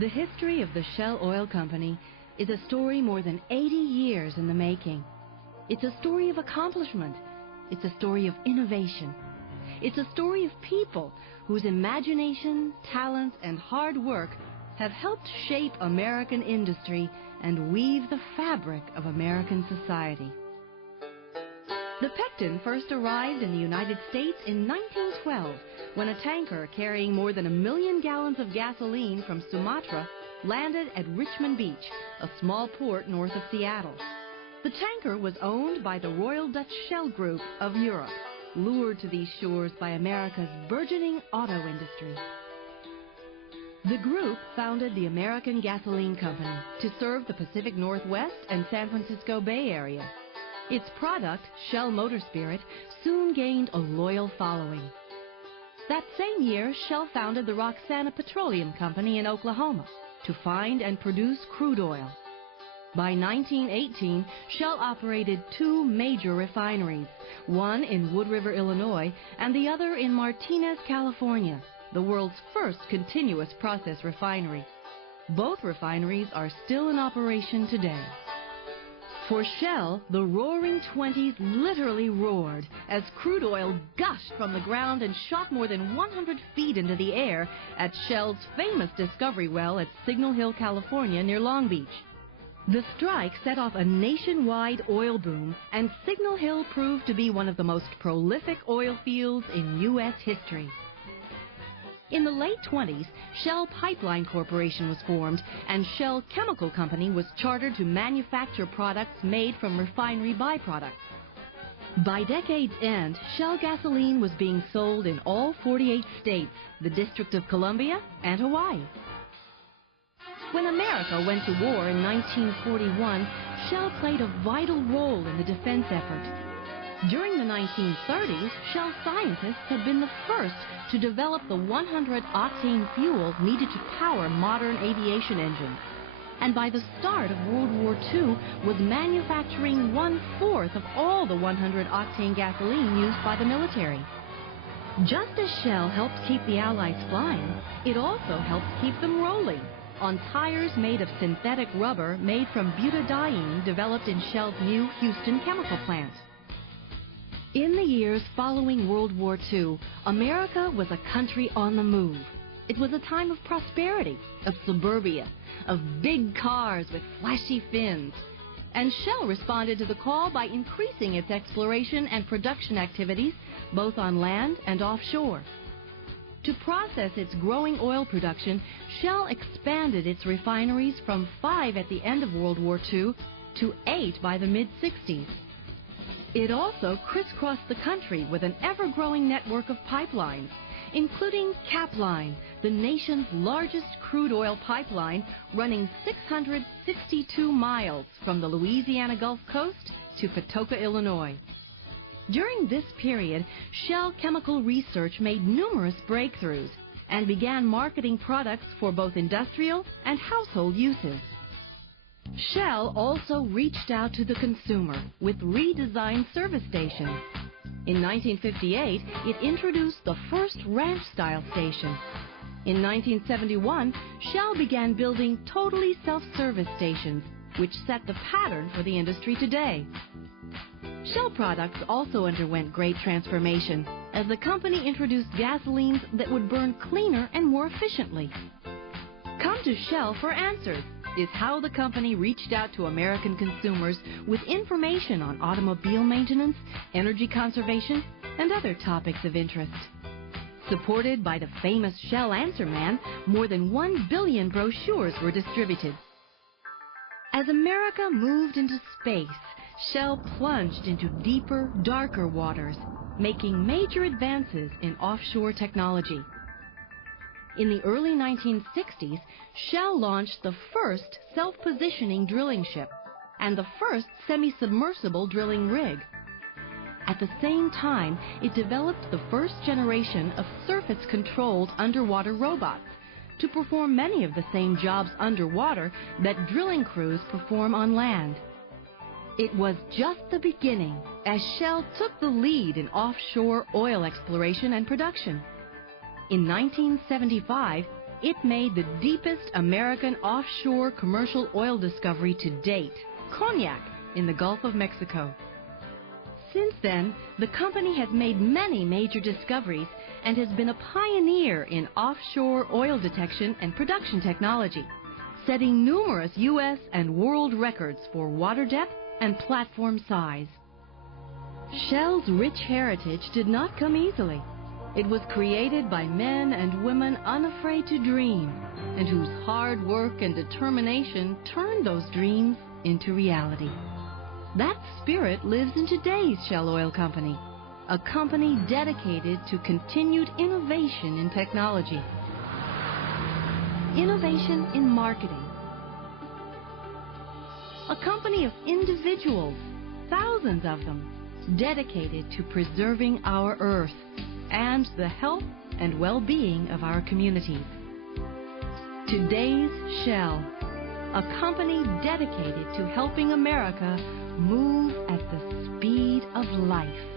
The history of the Shell Oil Company is a story more than 80 years in the making. It's a story of accomplishment. It's a story of innovation. It's a story of people whose imagination, talent, and hard work have helped shape American industry and weave the fabric of American society. The Pectin first arrived in the United States in 1912 when a tanker carrying more than 1 million gallons of gasoline from Sumatra landed at Richmond Beach, a small port north of Seattle. The tanker was owned by the Royal Dutch Shell Group of Europe, lured to these shores by America's burgeoning auto industry. The group founded the American Gasoline Company to serve the Pacific Northwest and San Francisco Bay Area. Its product, Shell Motor Spirit, soon gained a loyal following. That same year, Shell founded the Roxana Petroleum Company in Oklahoma to find and produce crude oil. By 1918, Shell operated 2 major refineries, one in Wood River, Illinois, and the other in Martinez, California, the world's first continuous process refinery. Both refineries are still in operation today. For Shell, the roaring 20s literally roared as crude oil gushed from the ground and shot more than 100 feet into the air at Shell's famous discovery well at Signal Hill, California, near Long Beach. The strike set off a nationwide oil boom, and Signal Hill proved to be one of the most prolific oil fields in U.S. history. In the late 20s, Shell Pipeline Corporation was formed, and Shell Chemical Company was chartered to manufacture products made from refinery byproducts. By decade's end, Shell gasoline was being sold in all 48 states, the District of Columbia, and Hawaii. When America went to war in 1941, Shell played a vital role in the defense effort. During the 1930s, Shell scientists had been the first to develop the 100-octane fuel needed to power modern aviation engines. And by the start of World War II, was manufacturing 1/4 of all the 100-octane gasoline used by the military. Just as Shell helped keep the Allies flying, it also helped keep them rolling on tires made of synthetic rubber made from butadiene developed in Shell's new Houston chemical plant. In the years following World War II, America was a country on the move. It was a time of prosperity, of suburbia, of big cars with flashy fins. And Shell responded to the call by increasing its exploration and production activities, both on land and offshore. To process its growing oil production, Shell expanded its refineries from 5 at the end of World War II to 8 by the mid-60s. It also crisscrossed the country with an ever-growing network of pipelines, including Capline, the nation's largest crude oil pipeline, running 662 miles from the Louisiana Gulf Coast to Patoka, Illinois. During this period, Shell Chemical Research made numerous breakthroughs and began marketing products for both industrial and household uses. Shell also reached out to the consumer with redesigned service stations. In 1958, it introduced the first ranch-style station. In 1971, Shell began building totally self-service stations, which set the pattern for the industry today. Shell products also underwent great transformation as the company introduced gasolines that would burn cleaner and more efficiently. Come to Shell for answers is how the company reached out to American consumers with information on automobile maintenance, energy conservation, and other topics of interest. Supported by the famous Shell Answer Man, more than 1 billion brochures were distributed. As America moved into space, Shell plunged into deeper, darker waters, making major advances in offshore technology. In the early 1960s, Shell launched the first self-positioning drilling ship and the first semi-submersible drilling rig. At the same time, it developed the first generation of surface-controlled underwater robots to perform many of the same jobs underwater that drilling crews perform on land. It was just the beginning as Shell took the lead in offshore oil exploration and production. In 1975, it made the deepest American offshore commercial oil discovery to date, Cognac, in the Gulf of Mexico. Since then, the company has made many major discoveries and has been a pioneer in offshore oil detection and production technology, setting numerous U.S. and world records for water depth and platform size. Shell's rich heritage did not come easily. It was created by men and women unafraid to dream, and whose hard work and determination turned those dreams into reality. That spirit lives in today's Shell Oil Company, a company dedicated to continued innovation in technology, innovation in marketing, a company of individuals, thousands of them, dedicated to preserving our Earth and the health and well-being of our communities. Today's Shell, a company dedicated to helping America move at the speed of light.